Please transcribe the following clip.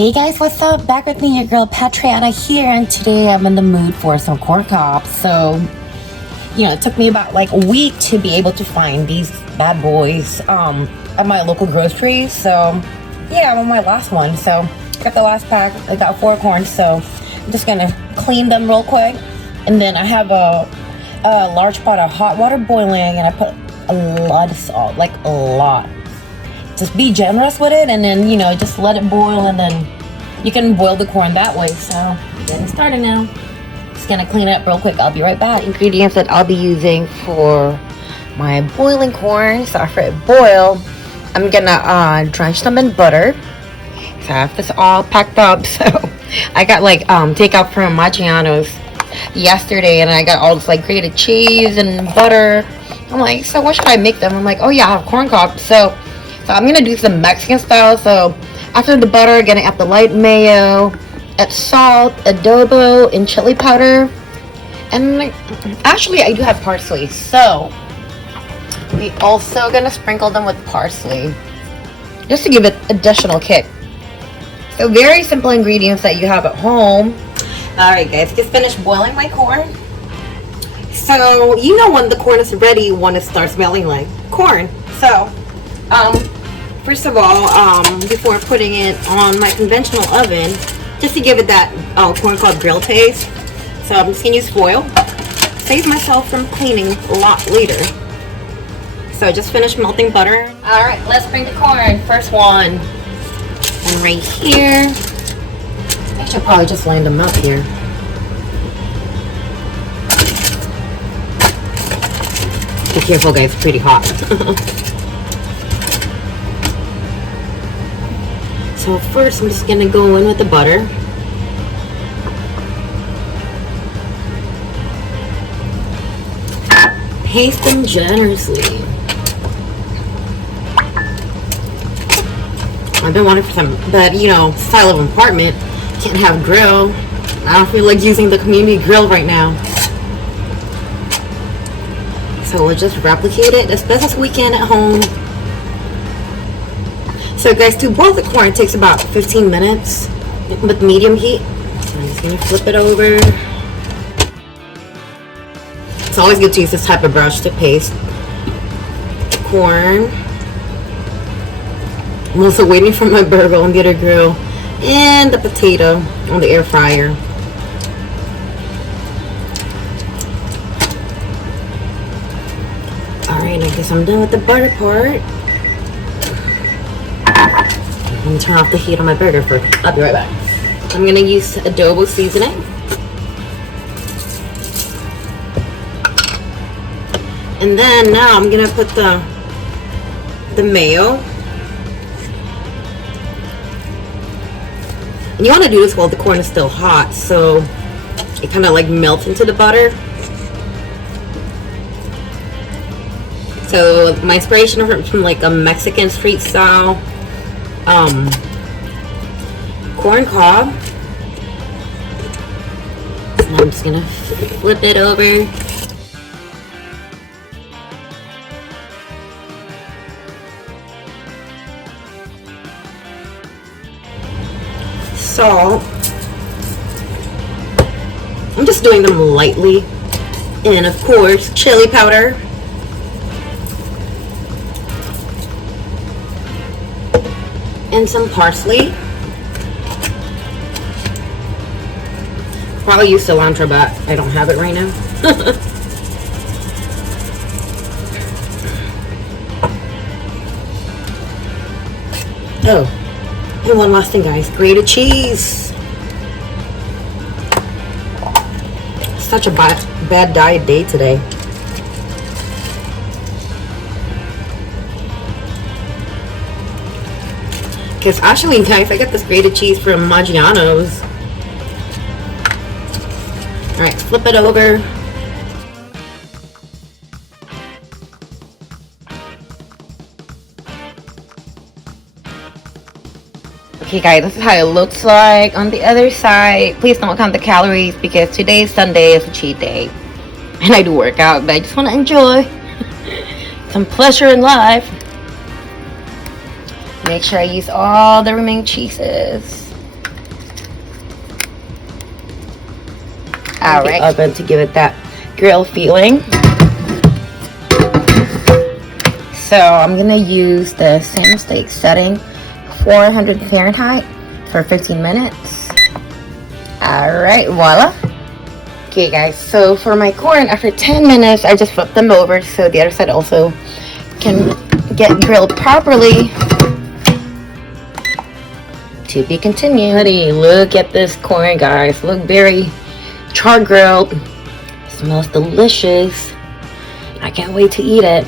Hey guys, what's up? Back with me, your girl Patriana here, and today I'm in the mood for some corn cobs. So, it took me about like a week to be able to find these bad boys at my local groceries. So, yeah, I'm on my last one. So, got the last pack. I got 4 corns. So, I'm just gonna clean them real quick, and then I have a large pot of hot water boiling, and I put a lot of salt, like a lot. Just be generous with it, and then just let it boil, and then you can boil the corn that way. So getting started now. Just gonna clean it up real quick. I'll be right back. Ingredients that I'll be using for my boiling corn. So after it boil, I'm gonna drench them in butter. So I have this all packed up. So I got like takeout from Maggiano's yesterday, and I got all this like grated cheese and butter. I'm like, so what should I make them? I'm like, oh yeah, I have corn cobs. So I'm gonna do some Mexican style. So after the butter, gonna add the light mayo, add salt, adobo, and chili powder. And actually, I do have parsley. So we also gonna sprinkle them with parsley, just to give it additional kick. So very simple ingredients that you have at home. All right, guys, just finished boiling my corn. So when the corn is ready, when it starts smelling like corn. So first of all, before putting it on my conventional oven, just to give it that corn cob grill taste, so I'm just gonna use foil. Save myself from cleaning a lot later. So I just finished melting butter. All right, let's bring the corn. First one, and right here. I should probably just line them up here. Be careful, guys. It's pretty hot. So first, I'm just gonna go in with the butter. Paste them generously. I've been wanting for some, but style of apartment, can't have grill. I don't feel like using the community grill right now. So we'll just replicate it as best as we can at home. So guys, to boil the corn, it takes about 15 minutes with medium heat. So I'm just gonna flip it over. It's always good to use this type of brush to paste the corn. I'm also waiting for my burger on the other grill and the potato on the air fryer. Alright, I guess I'm done with the butter part. I'm gonna turn off the heat on my burger first. I'll be right back. I'm gonna use Adobo seasoning. And then now I'm gonna put the mayo. And you want to do this while the corn is still hot, so it kind of like melts into the butter. So my inspiration from like a Mexican street style corn cob. And I'm just gonna flip it over. Salt. I'm just doing them lightly. And of course, chili powder. And some parsley. Probably use cilantro, but I don't have it right now. Oh, and one last thing, guys. Grated cheese. Such a bad diet day today. Because actually, guys, I got this grated cheese from Maggiano's. Alright, flip it over. Okay guys, this is how it looks like on the other side. Please don't count the calories because today's Sunday is a cheat day. And I do work out, but I just want to enjoy some pleasure in life. Make sure I use all the remaining cheeses. All right, oven to give it that grill feeling. So I'm gonna use the same steak setting, 400 Fahrenheit for 15 minutes. All right, voila. Okay guys, so for my corn, after 10 minutes, I just flip them over so the other side also can get grilled properly. To be continued. Honey, look at this corn, guys. Look very char grilled. Smells delicious. I can't wait to eat it.